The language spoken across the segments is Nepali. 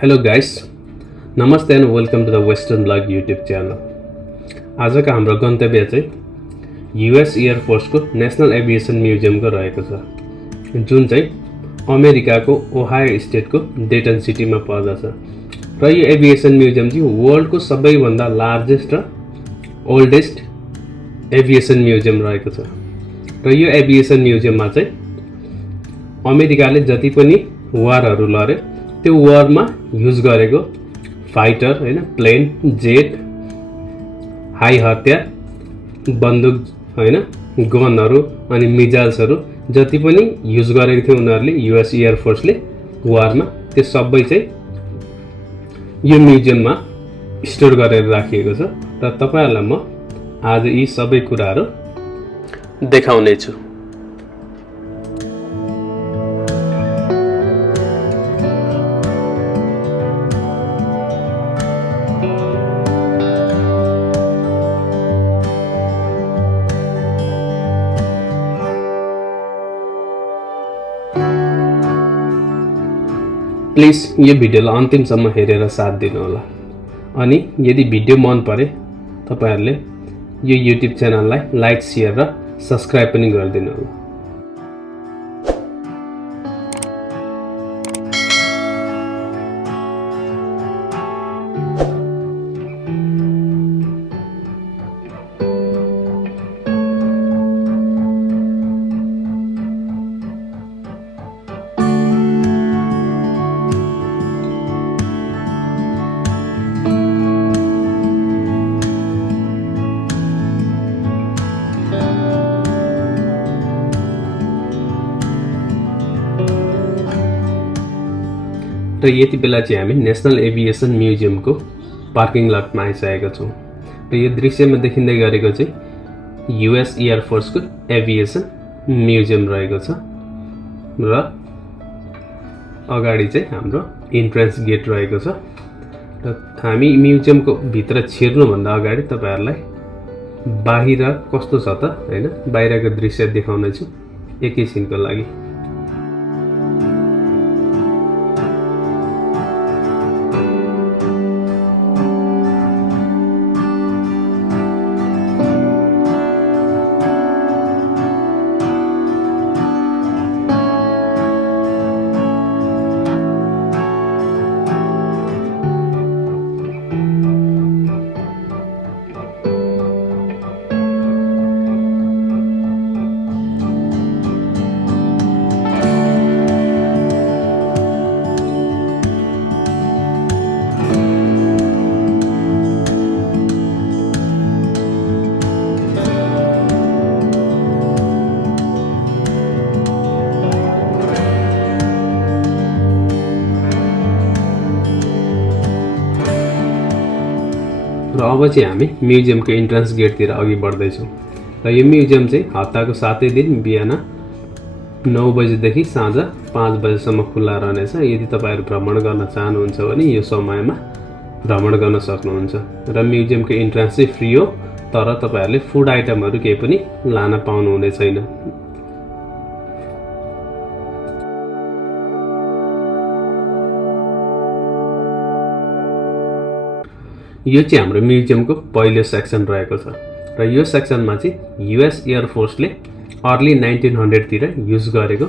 हेलो गाइस, नमस्ते and welcome to the western blog YouTube channel. आजको हाम्रो गन्तव्य चाहिँ युएस एयरफोर्सको नेसनल एभिएसन म्युजियमको रहेको छ, जुन चाहिँ अमेरिकाको ओहायो स्टेटको डेटन सिटीमा पर्दछ। र यो एभिएसन म्युजियम चाहिँ वर्ल्डको सबैभन्दा लार्जेस्ट र ओल्डेस्ट एभिएसन म्युजियम रहेको छ। र यो एभिएसन म्युजियममा चाहिँ अमेरिकाले जति पनि वारहरू लड्यो त्यो वारमा युज गरेको फाइटर हैन, प्लेन, जेट, हाई हतियार, बन्दुक हैन, गनहरू अनि मिजाइल्सहरू जति पनि युज गरेको थियो उनीहरूले युएस एयरफोर्सले वारमा, त्यो सबै चाहिँ यो म्युजियममा स्टोर गरेर राखिएको छ। र तपाईहरुलाई म आज यी सबै कुराहरू देखाउने छु। प्लिज यो भिडियोलाई अन्तिमसम्म हेरेर साथ दिनु होला। अनि यदि भिडियो मन परे तपाईहरुले यो युट्युब च्यानललाई लाइक, शेयर र सब्स्क्राइब पनि गरिदिनु होला। र यति बेला चाहिँ हामी नेसनल एभिएसन म्युजियमको पार्किङ लटमा आइसकेका छौँ। र यो दृश्यमा देखिँदै गरेको चाहिँ युएस एयरफोर्सको एभिएसन म्युजियम रहेको छ। र अगाडि चाहिँ हाम्रो इन्ट्रेन्स गेट रहेको छ। र हामी म्युजियमको भित्र छिर्नुभन्दा अगाडि तपाईहरुलाई बाहिर कस्तो छ त हैन, बाहिरको दृश्य देखाउने छु एकैछिनको लागि। र अब चाहिँ हामी म्युजियमको इन्ट्रेन्स गेटतिर अघि बढ्दैछौँ। र यो म्युजियम चाहिँ हप्ताको 7 दिन बिहान 9 बजेदेखि साँझ 5 बजेसम्म खुल्ला रहनेछ। यदि तपाईहरु भ्रमण गर्न चाहनुहुन्छ भने यो समयमा भ्रमण गर्न सक्नुहुन्छ। र म्युजियमको इन्ट्रेन्स चाहिँ फ्री हो, तर तपाईहरुले फुड आइटमहरु केही पनि लान पाउनु हुने छैन। यो चाहिँ हाम्रो म्युजियमको पहिलो सेक्सन रहेको छ। र यो सेक्सनमा चाहिँ युएस एयरफोर्सले अर्ली 1900 तिर युज गरेको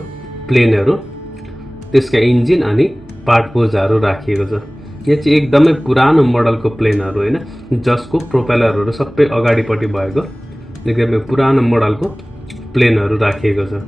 प्लेनहरू, त्यसका इन्जिन अनि पार्ट पुर्जाहरू राखिएको छ। यो चाहिँ एकदमै पुरानो मोडलको प्लेनहरू हैन, जसको प्रोपेलरहरू सबै अगाडिपट्टि भएको एकदमै पुरानो मोडलको प्लेनहरू राखिएको छ।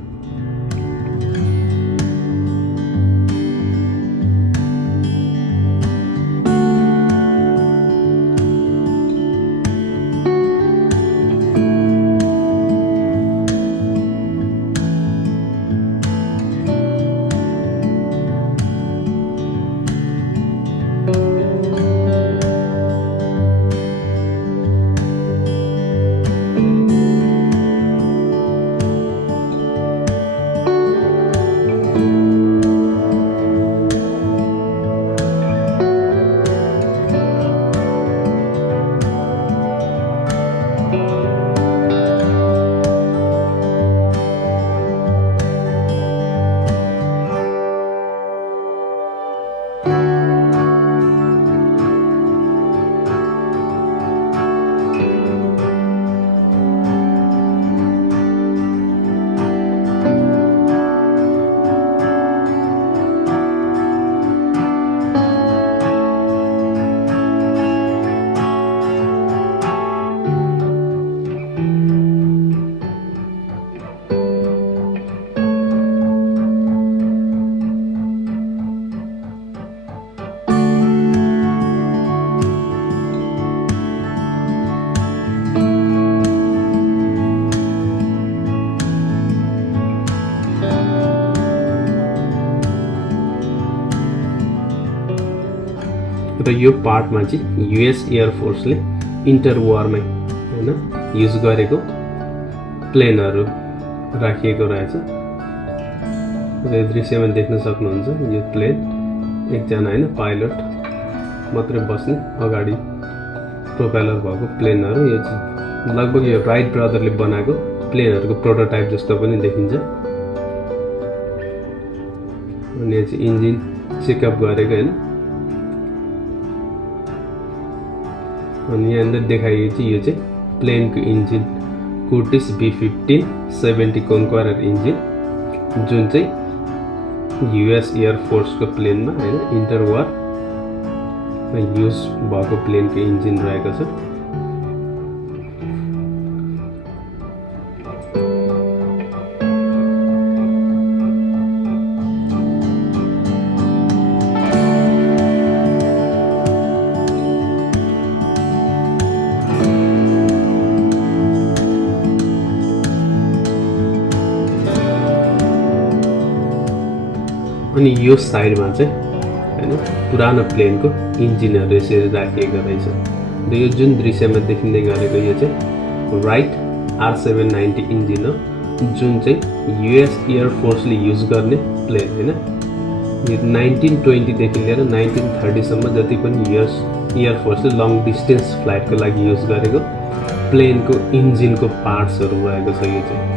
र यो पार्टमा चाहिँ युएस एयरफोर्सले इन्टर वारमै हैन युज गरेको प्लेनहरू राखिएको रहेछ। र यो दृश्यमा देख्न सक्नुहुन्छ यो प्लेन एकजना हैन पाइलट मात्रै बस्ने अगाडि प्रोपेलर भएको प्लेनहरू। यो चाहिँ लगभग यो राइट ब्रदरले बनाएको प्लेनहरूको प्रोटोटाइप जस्तो पनि देखिन्छ। अनि यो चाहिँ इन्जिन चेकअप गरेको हैन। अनि यहाँनिर देखाइएको चाहिँ यो चाहिँ प्लेनको इन्जिन कर्टिस B-15-70 कन्क्वरर इन्जिन, जुन चाहिँ युएस एयरफोर्सको प्लेनमा हैन इन्टर वारमा युज भएको प्लेनको इन्जिन रहेको छ। अनि यो साइडमा चाहिँ हैन पुरानो प्लेनको इन्जिनहरू यसरी राखिएको रहेछ। र यो जुन दृश्यमा देखिँदै गरेको यो चाहिँ राइट R790 इन्जिन हो, जुन चाहिँ युएस एयरफोर्सले युज गर्ने प्लेन हैन। यो 1920 देखि लिएर 1930 सम्म जति पनि युएस एयरफोर्सले लङ डिस्टेन्स फ्लाइटको लागि युज गरेको प्लेनको इन्जिनको पार्ट्सहरू रहेको छ यो चाहिँ।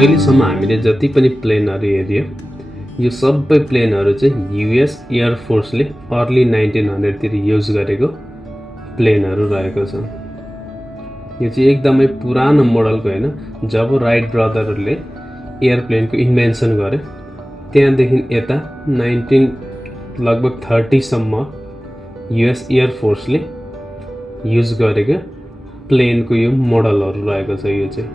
अहिलेसम्म हामीले जति पनि प्लेनहरू हेऱ्यो यो सबै प्लेनहरू चाहिँ युएस एयरफोर्सले अर्ली 1900 तिर युज गरेको प्लेनहरू रहेको छ। यो चाहिँ एकदमै पुरानो मोडलको हैन। जब राइट ब्रदरहरूले एयरप्लेनको इन्भेन्सन गरे त्यहाँदेखि यता 1930 सम्म युएस एयरफोर्सले युज गरेको प्लेनको यो मोडलहरू रहेको छ। यो चाहिँ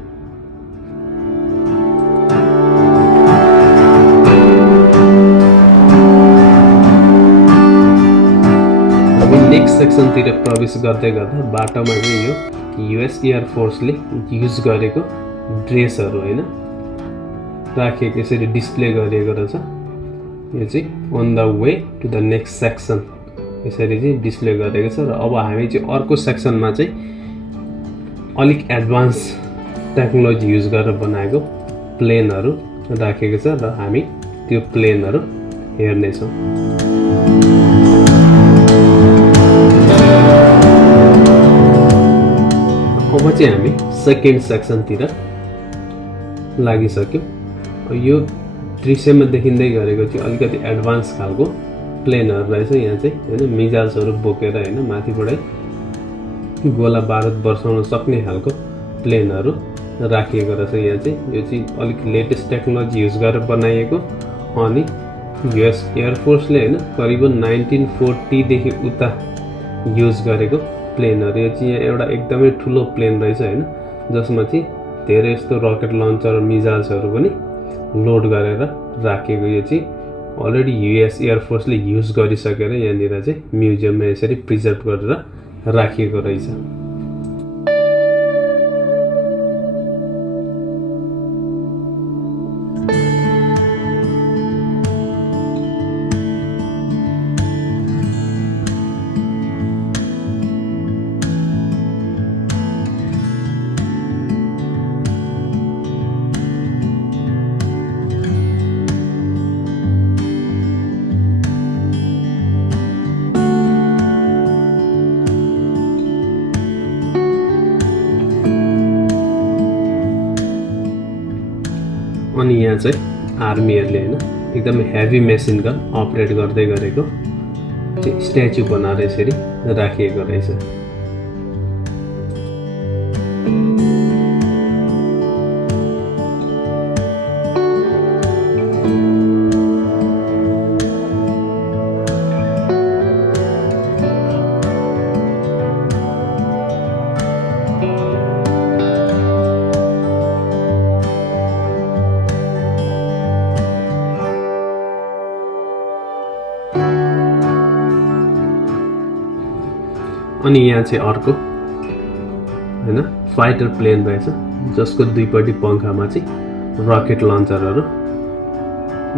नेक्स्ट सेक्सन तिर प्रवेश गर्दै गर्दा बाटोमा चाहिँ यो युएस एयरफोर्सले युज गरेको ड्रेसहरू हैन राखिएको यसरी डिस्प्ले गरिएको रहेछ। यो चाहिँ on the way to the next section यसरी चाहिँ डिस्प्ले गरेको छ। र अब हामी चाहिँ अर्को सेक्सनमा चाहिँ अलिक एडभान्स टेक्नोलोजी युज गरेर बनाएको प्लेनहरू राखेको छ र हामी त्यो प्लेनहरू हेर्नेछौँ। चाहिँ हामी सेकेन्ड सेक्सनतिर लागिसक्यौँ। यो दृश्यमा देखिँदै गरेको चाहिँ अलिकति एडभान्स खालको प्लेनहरू रहेछ। यहाँ चाहिँ होइन मिजाइल्सहरू बोकेर होइन माथिबाटै गोला बारुद बर्साउन सक्ने खालको प्लेनहरू राखिएको रहेछ। यहाँ चाहिँ यो चाहिँ अलिक लेटेस्ट टेक्नोलोजी युज गरेर बनाइएको। अनि युएस एयरफोर्सले होइन करिबन 1940देखि उता युज गरेको प्लेनहरू। यो चाहिँ यहाँ एउटा एकदमै ठुलो प्लेन रहेछ होइन, जसमा चाहिँ धेरै यस्तो रकेट लन्चर मिजाइल्सहरू पनि लोड गरेर राखेको। यो चाहिँ अलरेडी युएस एयरफोर्सले युज गरिसकेर यहाँनिर चाहिँ म्युजियममा यसरी प्रिजर्भ गरेर राखिएको रहेछ। अनि यहाँ चाहिँ आर्मीहरूले होइन एकदमै हेभी मेसिन गन अपरेट गर्दै गरेको चाहिँ स्ट्याचु बनाएर यसरी राखिएको रहेछ। अनि यहाँ चाहिँ अर्को होइन फाइटर प्लेन रहेछ, जसको दुईपट्टि पङ्खामा चाहिँ रकेट लन्चरहरू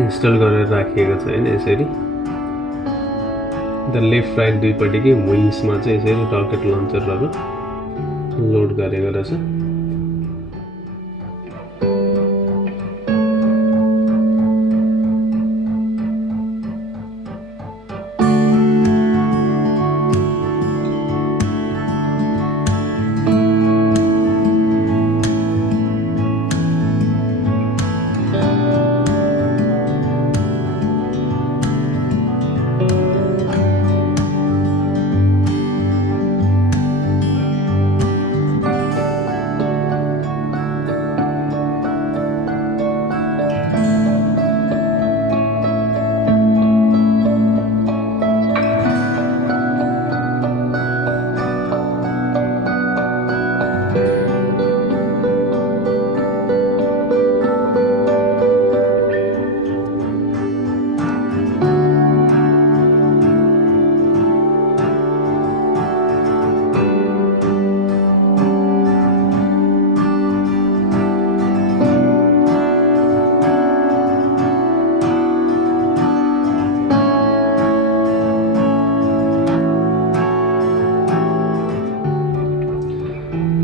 इन्स्टल गरेर राखिएको छ होइन। यसरी द लेफ्ट राइट दुईपट्टिकै विङ्समा चाहिँ यसरी रकेट लन्चरहरू लोड गरेको रहेछ।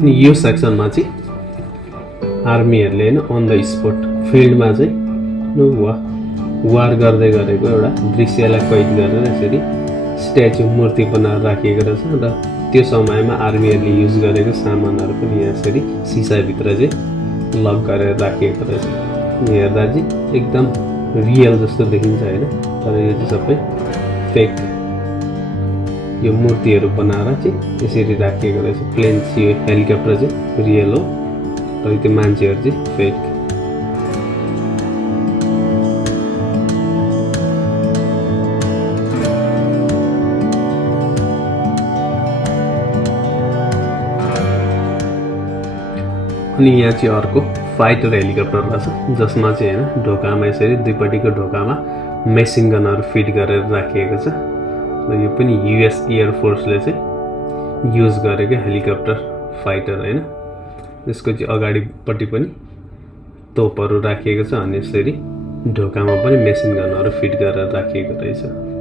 अनि यो सेक्सनमा चाहिँ आर्मीहरूले होइन अन द स्पोट फिल्डमा चाहिँ वार गर्दै गरेको एउटा दृश्यलाई कैद गरेर यसरी स्ट्याचु मूर्ति बनाएर राखिएको रहेछ। र त्यो समयमा आर्मीहरूले युज गरेको सामानहरू पनि यहाँ यसरी सिसाभित्र चाहिँ लक गरेर राखिएको रहेछ। हेर्दा चाहिँ एकदम रियल जस्तो देखिन्छ होइन, तर यो चाहिँ सबै फेक यो मूर्तिहरू बनाएर चाहिँ यसरी राखिएको रहेछ। प्लेन चाहिँ यो हेलिकप्टर चाहिँ रियल हो, र त्यो मान्छेहरू चाहिँ फेक। अनि यहाँ चाहिँ अर्को फाइटर हेलिकप्टर रहेछ, जसमा चाहिँ होइन ढोकामा यसरी दुईपट्टिको ढोकामा मेसिन गनहरू फिट गरेर राखिएको छ। र यो पनि युएस एयरफोर्सले चाहिँ युज गरेको हेलिकप्टर फाइटर होइन। यसको चाहिँ अगाडिपट्टि पनि तोपहरू राखिएको छ, अनि यसरी ढोकामा पनि मेसिन गनहरू फिट गरेर राखिएको रहेछ।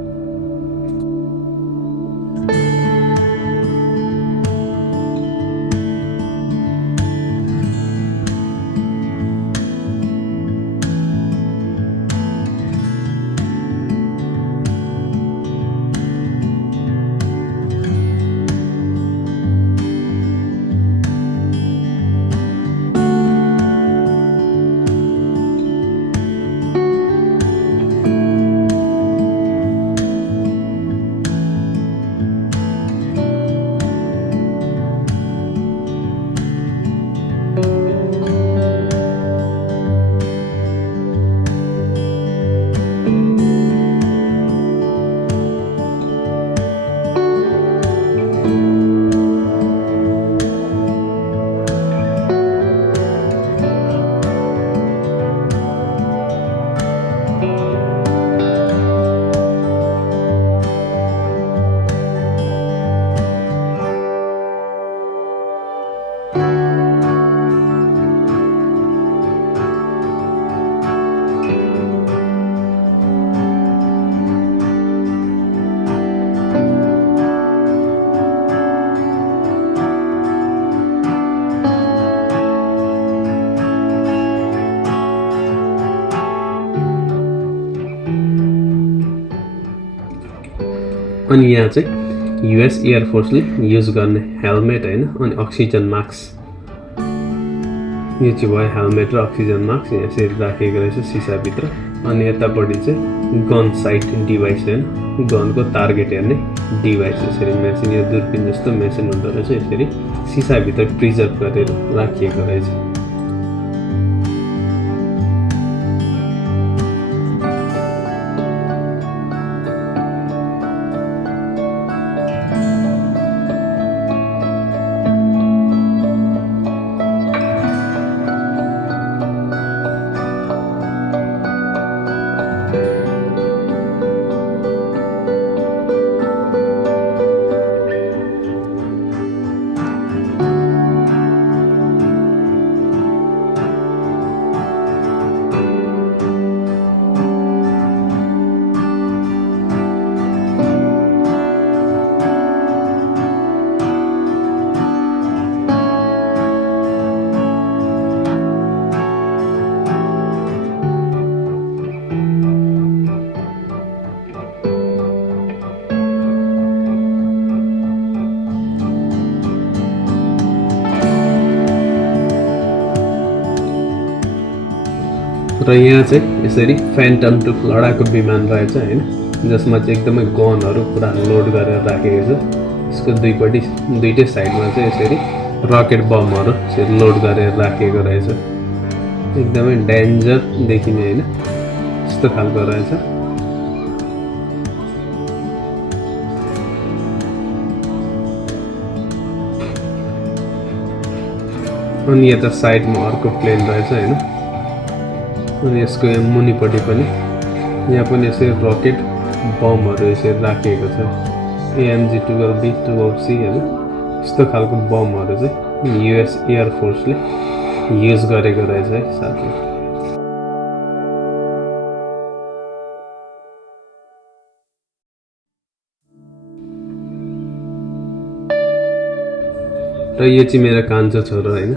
अनि यहाँ चाहिँ युएस एयरफोर्सले युज गर्ने हेलमेट होइन, अनि अक्सिजन मास्क, यो चाहिँ भयो हेलमेट र अक्सिजन मास्क यहाँ यसरी राखेको रहेछ सिसाभित्र। अनि यतापट्टि चाहिँ गन साइट डिभाइस होइन, गनको टार्गेट हेर्ने डिभाइस, यसरी मेसिन, यो दूरबीन जस्तो मेसिन हुँदो रहेछ, यसरी सिसाभित्र प्रिजर्भ गरेर राखिएको रहेछ। र यहाँ चाहिँ यसरी फ्यान्टम 2 लडाकु विमान रहेछ होइन, जसमा चाहिँ एकदमै गनहरू पुरा लोड गरेर राखेको छ। यसको दुईटै साइडमा चाहिँ यसरी रकेट बमहरू यसरी लोड गरेर राखेको रहेछ। एकदमै डेन्जर देखिने होइन, यस्तो खालको रहेछ। अनि यता साइडमा अर्को प्लेन रहेछ होइन, अनि यसको यहाँ मुनिपट्टि पनि यहाँ पनि यसरी रकेट बमहरू यसरी राखिएको छ। AMG-12B 12Cहरू यस्तो खालको बमहरू चाहिँ युएस एयरफोर्सले युज गरेको रहेछ है साथी। र यो चाहिँ मेरो कान्छो छोरो होइन,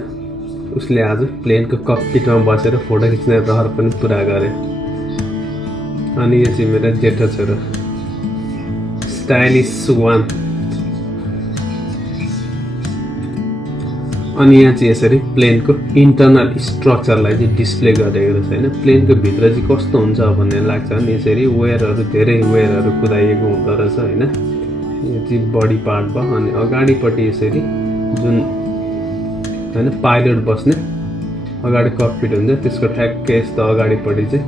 उसले आज प्लेनको ककपिटमा बसेर फोटो खिच्ने रहर पनि पुरा गर्यो। अनि यो चाहिँ मेरो जेठो छोरो स्टाइलिस वान। अनि यहाँ चाहिँ यसरी प्लेनको इन्टरनल स्ट्रक्चरलाई चाहिँ डिस्प्ले गरेको रहेछ होइन। प्लेनको भित्र चाहिँ कस्तो हुन्छ भन्ने लाग्छ भने यसरी धेरै वेयरहरू कुदाइएको हुँदो रहेछ होइन। यो चाहिँ बडी पार्ट भयो। अनि अगाडिपट्टि यसरी जुन होइन पाइलट बस्ने अगाडि ककपिट हुन्छ, त्यसको ठ्याक्कै यस्तो अगाडिपट्टि चाहिँ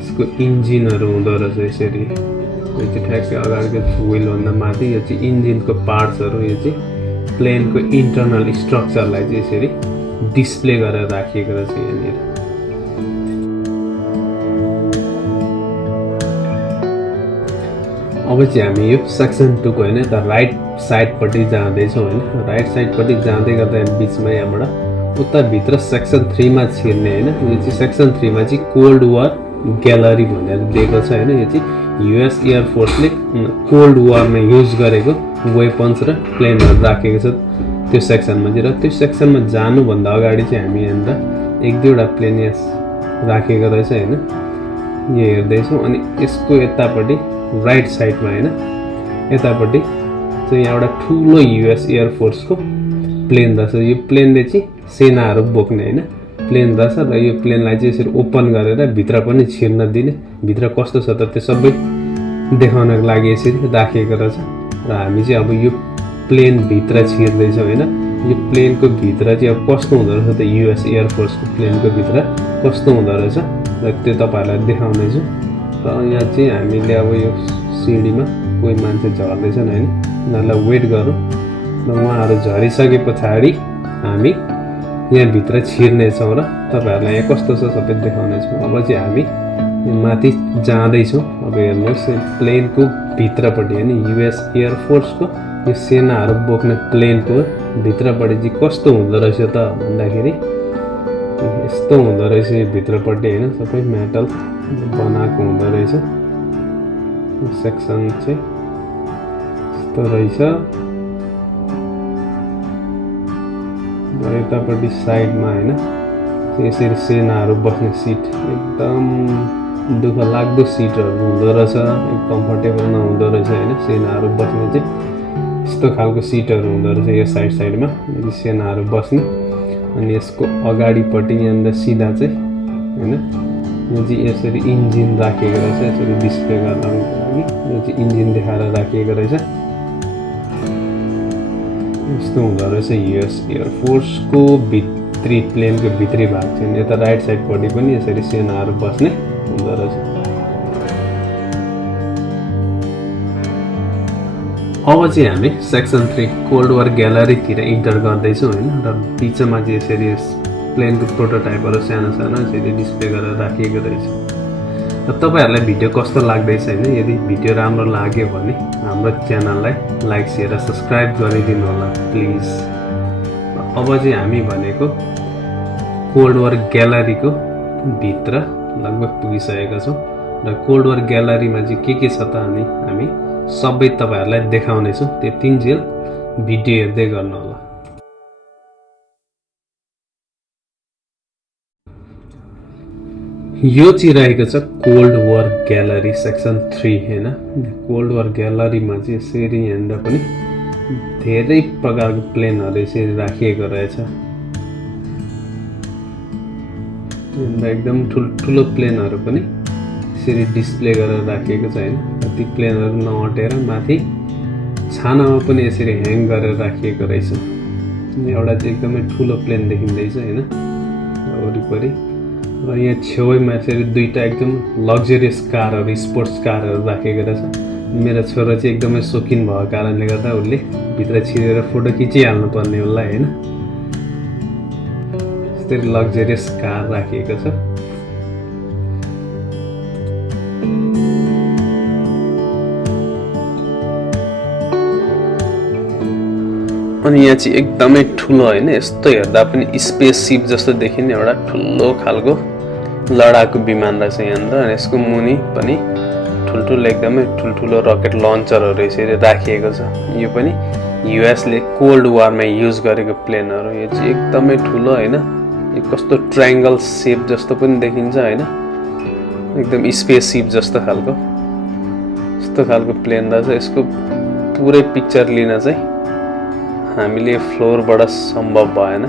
यसको इन्जिनहरू हुँदो रहेछ यसरी। यो चाहिँ ठ्याक्कै अगाडिको व्हिलभन्दा माथि यो चाहिँ इन्जिनको पार्ट्सहरू, यो चाहिँ प्लेनको इन्टरनल स्ट्रक्चरलाई चाहिँ यसरी डिस्प्ले गरेर राखिएको रहेछ यहाँनिर। अब चाहिँ हामी यो सेक्सन 2 को होइन त राइट साइडपट्टि जाँदैछौँ होइन। राइट साइडपट्टि जाँदै गर्दा बिचमा यहाँबाट उता भित्र सेक्सन 3 मा छिर्ने होइन। यो चाहिँ सेक्सन 3 मा चाहिँ कोल्ड वार ग्यालरी भनेर दिएको छ होइन। यो चाहिँ युएस एयरफोर्सले कोल्ड वारमा युज गरेको वेपन्स र प्लेनहरू राखेको छ त्यो सेक्सनमा चाहिँ। र त्यो सेक्सनमा जानुभन्दा अगाडि चाहिँ हामी यहाँनिर 1-2वटा प्लेन यहाँ राखेको रहेछ होइन, यो हेर्दैछौँ। अनि यसको यतापट्टि राइट साइडमा होइन, यतापट्टि चाहिँ यहाँ एउटा ठुलो युएस एयरफोर्सको प्लेन रहेछ। यो प्लेनले चाहिँ सेनाहरू बोक्ने होइन प्लेन रहेछ। र यो प्लेनलाई चाहिँ यसरी ओपन गरेर भित्र पनि छिर्न दिने, भित्र कस्तो छ त त्यो सबै देखाउनको लागि यसरी राखेको रहेछ। र हामी चाहिँ अब यो प्लेन भित्र छिर्दैछौँ होइन। यो प्लेनको भित्र चाहिँ अब कस्तो हुँदो रहेछ त युएस एयरफोर्सको प्लेनको भित्र कस्तो हुँदो रहेछ र त्यो तपाईँहरूलाई देखाउनेछु। र यहाँ चाहिँ हामीले अब यो सिँढीमा कोही मान्छे झर्दैछन् होइन, उनीहरूलाई वेट गरौँ। र उहाँहरू झरिसके पछाडि हामी यहाँभित्र छिर्नेछौँ र तपाईँहरूलाई यहाँ कस्तो छ सबै देखाउनेछौँ। अब चाहिँ हामी माथि जाँदैछौँ। अब हेर्नुहोस् प्लेनको भित्रपट्टि होइन युएस एयरफोर्सको यो सेनाहरू बोक्ने प्लेनको भित्रपट्टि चाहिँ कस्तो हुँदो रहेछ त भन्दाखेरि यस्तो हुँदो रहेछ। यो भित्रपट्टि होइन सबै मेटल बनाएको हुँदो रहेछ। सेक्सन चाहिँ यस्तो रहेछ। र यतापट्टि साइडमा होइन यसरी सेनाहरू बस्ने सिट एकदम दुःख लाग्दो सिटहरू हुँदो रहेछ, कम्फर्टेबल नहुँदो रहेछ होइन। सेनाहरू बस्ने चाहिँ यस्तो खालको सिटहरू हुँदो रहेछ यो साइडमा सेनाहरू बस्ने। अनि यसको अगाडिपट्टि यहाँनिर सिधा चाहिँ होइन, यो चाहिँ यसरी इन्जिन राखिएको रहेछ, यसरी डिस्प्ले गर्नको लागि यो चाहिँ इन्जिन देखाएर राखिएको रहेछ। यस्तो हुँदो रहेछ युएस एयरफोर्सको भित्री प्लेनको भित्री भाग चाहिँ। यता राइट साइडपट्टि पनि यसरी सेनाहरू बस्ने हुँदो रहेछ। अब चाहिँ हामी सेक्सन 3 कोल्ड वार ग्यालरीतिर इन्टर गर्दैछौँ होइन। र बिचमा चाहिँ यसरी प्लेनको प्रोटोटाइपहरू सानो सानो यसरी डिस्प्ले गरेर राखिएको रहेछ। र तपाईँहरूलाई भिडियो कस्तो लाग्दैछ होइन, यदि भिडियो राम्रो लाग्यो भने हाम्रो च्यानललाई लाइक सेयर र सब्सक्राइब गरिदिनु होला प्लिज। अब चाहिँ हामी भनेको कोल्ड वार ग्यालरीको भित्र लगभग पुगिसकेका छौँ। र कोल्ड वार ग्यालरीमा चाहिँ के छ त हामी सबै तपाईँहरूलाई देखाउनेछौँ। त्यतिन्जेल भिडियो हेर्दै गर्नु होला। यो चाहिँ रहेको छ कोल्ड वार ग्यालरी सेक्सन 3 होइन। कोल्ड वार ग्यालरीमा चाहिँ यसरी यहाँनिर पनि धेरै प्रकारको प्लेनहरू यसरी राखिएको रहेछ। यहाँनिर एकदम ठुल्ठुलो प्लेनहरू पनि यसरी डिस्प्ले गरेर राखिएको छ होइन। ती प्लेनहरू नअटेर माथि छानामा पनि यसरी ह्याङ गरेर राखिएको रहेछ। एउटा चाहिँ एकदमै ठुलो प्लेन देखिँदैछ होइन वरिपरि। र यहाँ छेउमा यसरी दुईवटा एकदम लग्जरियस कारहरू, स्पोर्ट्स कारहरू राखेको रहेछ। मेरो छोरा चाहिँ एकदमै सोखिन भएको कारणले गर्दा उसले भित्र छिरेर फोटो खिचिहाल्नु पर्ने उसलाई होइन। यसरी लग्जरियस कार राखिएको छ। अनि यहाँ चाहिँ एकदमै ठुलो होइन, यस्तो हेर्दा पनि स्पेससिप जस्तो देखिने एउटा ठुलो खालको लडाकु विमान रहेछ यहाँनिर। अनि यसको मुनि पनि ठुल्ठुलो एकदमै ठुल्ठुलो रकेट लन्चरहरू यसरी राखिएको छ। यो पनि युएसले कोल्ड वारमा युज गरेको प्लेनहरू। यो चाहिँ एकदमै ठुलो होइन, यो कस्तो ट्रायङ्गल सेप जस्तो पनि देखिन्छ होइन, एकदम स्पेससिप जस्तो खालको यस्तो खालको प्लेन रहेछ। यसको पुरै पिक्चर लिन चाहिँ हामीले फ्लोरबाट सम्भव भएन।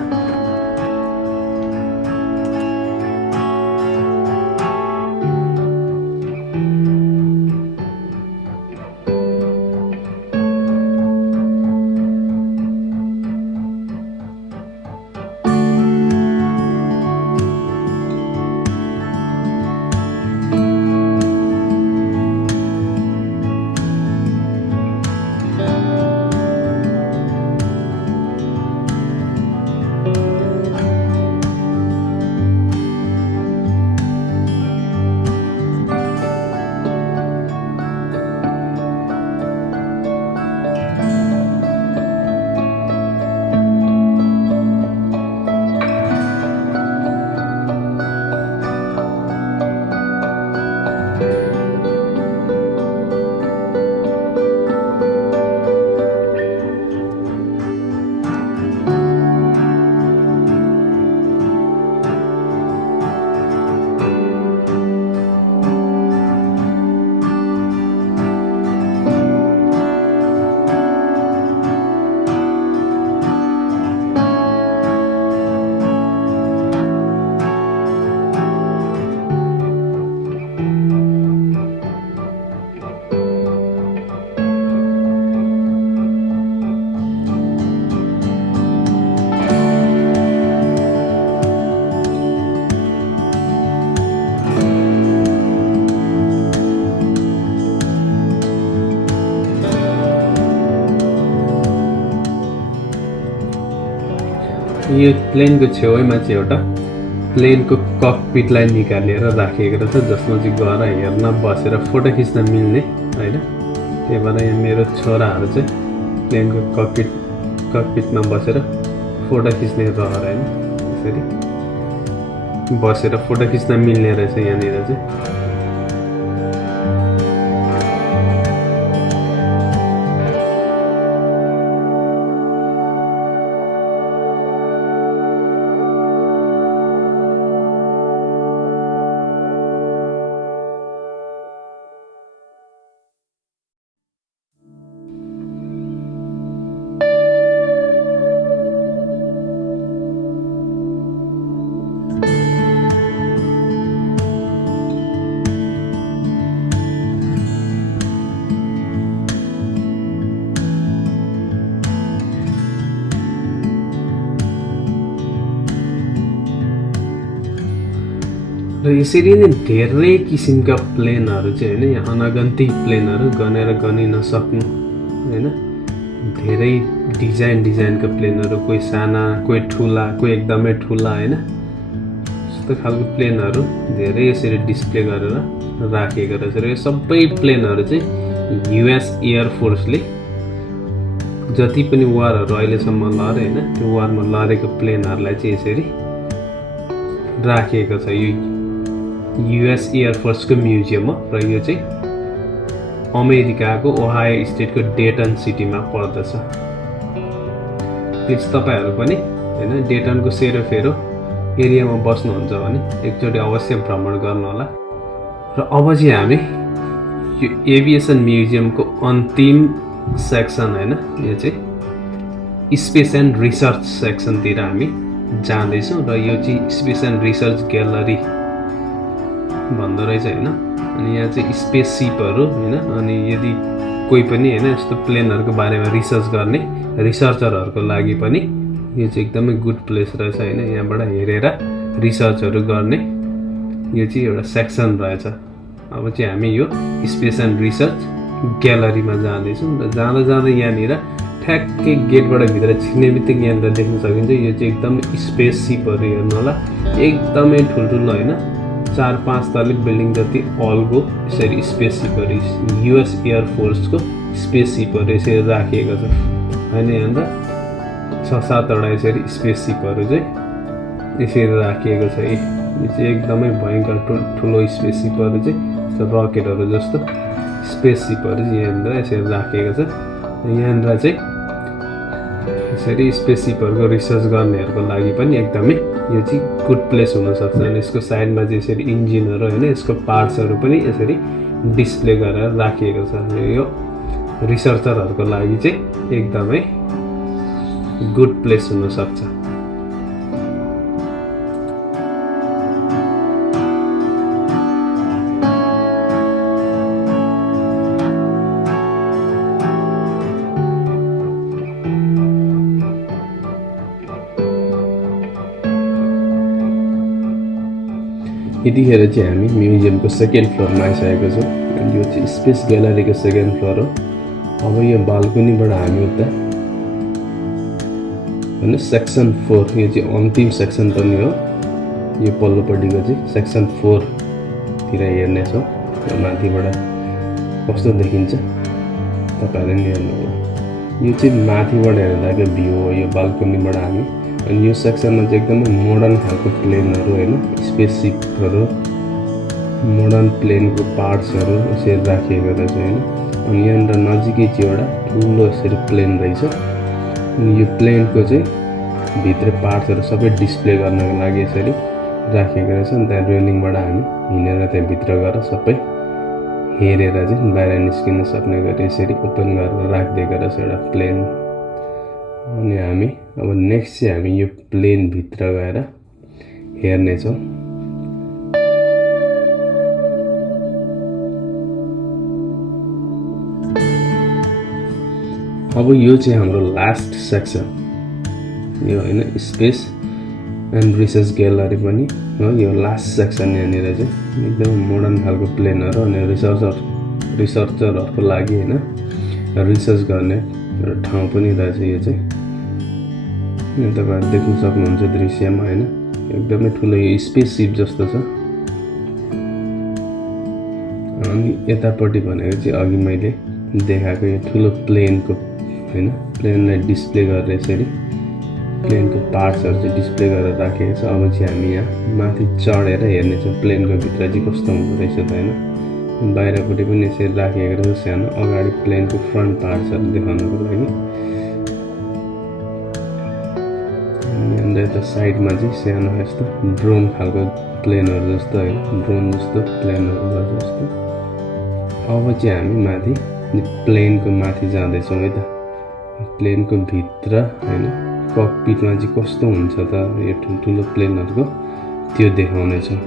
यो प्लेनको छेउमा चाहिँ एउटा प्लेनको ककपिटलाई निकालेर राखिएको रहेछ, जसमा चाहिँ गएर हेर्न बसेर फोटो खिच्न मिल्ने होइन। त्यही भएर यहाँ मेरो छोराहरू चाहिँ प्लेनको ककपिटमा बसेर फोटो खिच्ने रहर होइन, यसरी बसेर फोटो खिच्न मिल्ने रहेछ यहाँनिर चाहिँ। र यसरी नै धेरै किसिमका प्लेनहरू चाहिँ होइन, यहाँ अनगन्ती प्लेनहरू गनेर गनि नसक्नु होइन, धेरै डिजाइनका प्लेनहरू, कोही साना कोही ठुला कोही एकदमै ठुला होइन, यस्तो खालको प्लेनहरू धेरै यसरी डिस्प्ले गरेर राखिएको रहेछ। र यो सबै प्लेनहरू चाहिँ युएस एयरफोर्सले जति पनि वारहरू अहिलेसम्म लरे होइन, त्यो वारमा लरेको प्लेनहरूलाई चाहिँ यसरी राखिएको छ यो युएस एयरफोर्सको म्युजियममा। र यो चाहिँ अमेरिकाको ओहायो स्टेटको डेटन सिटीमा पर्दछ। प्लिज तपाईँहरू पनि होइन डेटनको सेरोफेरो एरियामा बस्नुहुन्छ भने एकचोटि अवश्य भ्रमण गर्नुहोला। र अब चाहिँ हामी यो एभिएसन म्युजियमको अन्तिम सेक्सन होइन, यो चाहिँ स्पेस एन्ड रिसर्च सेक्सनतिर हामी जाँदैछौँ। र यो चाहिँ स्पेस एन्ड रिसर्च ग्यालरी भन्दो रहेछ होइन। अनि यहाँ चाहिँ स्पेस सिपहरू होइन, अनि यदि कोही पनि होइन यस्तो प्लेनहरूको बारेमा रिसर्च गर्ने रिसर्चरहरूको लागि पनि यो चाहिँ एकदमै गुड प्लेस रहेछ होइन। यहाँबाट हेरेर रिसर्चहरू गर्ने यो चाहिँ एउटा सेक्सन रहेछ। अब चाहिँ हामी यो स्पेस एन्ड रिसर्च ग्यालरीमा जाँदैछौँ। र जाँदा जाँदा यहाँनिर ठ्याक्कै गेटबाट भित्र छिर्ने बित्तिकै यहाँनिर देख्न सकिन्छ यो चाहिँ एकदम स्पेस सिपहरू हेर्नु होला, एकदमै ठुल्ठुलो होइन, 4-5 तले बिल्डिङ जति अल्गो यसरी स्पेस सिपहरू युएस एयरफोर्सको स्पेस सिपहरू यसरी राखिएको छ होइन। यहाँनिर 6-7वटा यसरी स्पेस सिपहरू चाहिँ यसरी राखिएको छ। यो चाहिँ एकदमै भयङ्कर ठुलो स्पेस सिपहरू चाहिँ रकेटहरू जस्तो स्पेस सिपहरू चाहिँ यहाँनिर यसरी राखिएको छ। यहाँनिर चाहिँ यसरी स्पेस सिपहरूको रिसर्च गर्नेहरूको लागि पनि एकदमै यो चाहिँ गुड प्लेस हुनसक्छ। अनि यसको साइडमा चाहिँ यसरी इन्जिनहरू होइन, यसको पार्ट्सहरू पनि यसरी डिस्प्ले गरेर राखिएको छ। यो रिसर्चरहरूको लागि चाहिँ एकदमै गुड प्लेस हुनसक्छ। यतिखेर चाहिँ हामी म्युजियमको सेकेन्ड फ्लोरमा आइसकेको छौँ। यो चाहिँ स्पेस ग्यालरीको सेकेन्ड फ्लोर हो। अब यो बाल्कनीबाट हामी उता होइन सेक्सन 4, यो चाहिँ अन्तिम सेक्सन पनि हो। यो पल्लोपट्टिको चाहिँ सेक्सन 4तिर हेर्नेछौँ। र माथिबाट कस्तो देखिन्छ तपाईँहरूले नि हेर्नु होला। यो चाहिँ माथिबाट हेर्दाको भ्यू हो यो बाल्कनीबाट हामी। अनि यो सेक्सनमा चाहिँ एकदमै मोडर्न खालको प्लेनहरू होइन, स्पेससिपहरू, मोडर्न प्लेनको पार्ट्सहरू यसरी राखिएको रहेछ होइन। अनि यहाँनिर नजिकै चाहिँ एउटा ठुलो यसरी प्लेन रहेछ। अनि यो प्लेनको चाहिँ भित्र पार्ट्सहरू सबै डिस्प्ले गर्नको लागि यसरी राखिएको रहेछ। अनि त्यहाँ रेलिङबाट हामी हिँडेर त्यहाँ भित्र गएर सबै हेरेर चाहिँ बाहिर निस्किन सक्ने गरी यसरी ओपन गरेर राखिदिएको रहेछ एउटा प्लेन। अनि हामी अब नेक्स्ट चाहिँ हामी यो प्लेनभित्र गएर हेर्नेछौँ। अब यो चाहिँ हाम्रो लास्ट सेक्सन यो होइन, स्पेस एन्ड रिसर्च ग्यालरी पनि हो। यो लास्ट सेक्सन यहाँनिर चाहिँ एकदम मोडर्न खालको प्लेनहरू अनि रिसर्चरहरूको लागि होइन रिसर्च गर्ने एउटा ठाउँ पनि रहेछ। यो चाहिँ तपाईँहरू देख्न सक्नुहुन्छ दृश्यमा होइन, एकदमै ठुलो यो स्पेस सिप जस्तो छ। अनि यतापट्टि भनेको चाहिँ अघि मैले देखाएको यो ठुलो प्लेनको होइन, प्लेनलाई डिस्प्ले गरेर यसरी प्लेनको पार्ट्सहरू चाहिँ डिस्प्ले गरेर राखेको छ। अब चाहिँ हामी यहाँ माथि चढेर हेर्नेछौँ प्लेनको भित्र चाहिँ कस्तो हुँदो रहेछ त होइन। बाहिरपट्टि पनि यसरी राखिएको रहेछ सानो, अगाडि प्लेनको फ्रन्ट पार्ट्सहरू देखाउनको लागि। अन्त यता साइडमा चाहिँ सानो यस्तो ड्रोन खालको प्लेनहरू जस्तो होइन, ड्रोन जस्तो प्लेनहरू जस्तो। अब चाहिँ हामी माथि प्लेनको माथि जाँदैछौँ है त। प्लेनको भित्र होइन ककपिटमा चाहिँ कस्तो हुन्छ त यो ठुल्ठुलो प्लेनहरूको त्यो देखाउनेछौँ।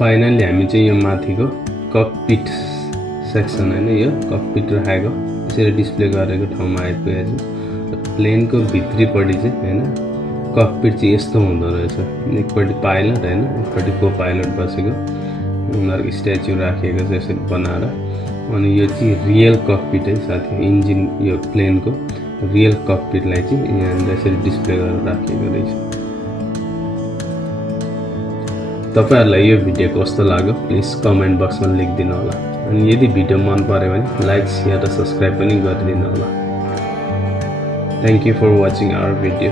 फाइनली हामी चाहिँ यो माथिको ककपिट सेक्सन हैन यो ककपिट राखेको यसरी डिस्प्ले गरेको ठाउँमा आइपुगेको छु। प्लेनको भित्रीपट्टि चाहिँ हैन ककपिट चाहिँ यस्तो हुँदो रहेछ। एकपट्टि पाइलट हैन एकपट्टि को पाइलट बसेको उनीहरुको स्ट्याचु राखिएको छ यसरी बनाएर। अनि यो चाहिँ रियल ककपिट है साथी इन्जिन यो प्लेनको रियल ककपिटलाई चाहिँ यहाँ यसरी डिस्प्ले गरेर राखिएको रहेछ। तपाईहरुलाई यो भिडियो कस्तो लाग्यो प्लिज कमेन्ट बक्समा लेखिदिनु होला। अनि यदि भिडियो मन पर्यो भने लाइक शेयर र सब्स्क्राइब पनि गरिदिनु होला। Thank you for watching our video.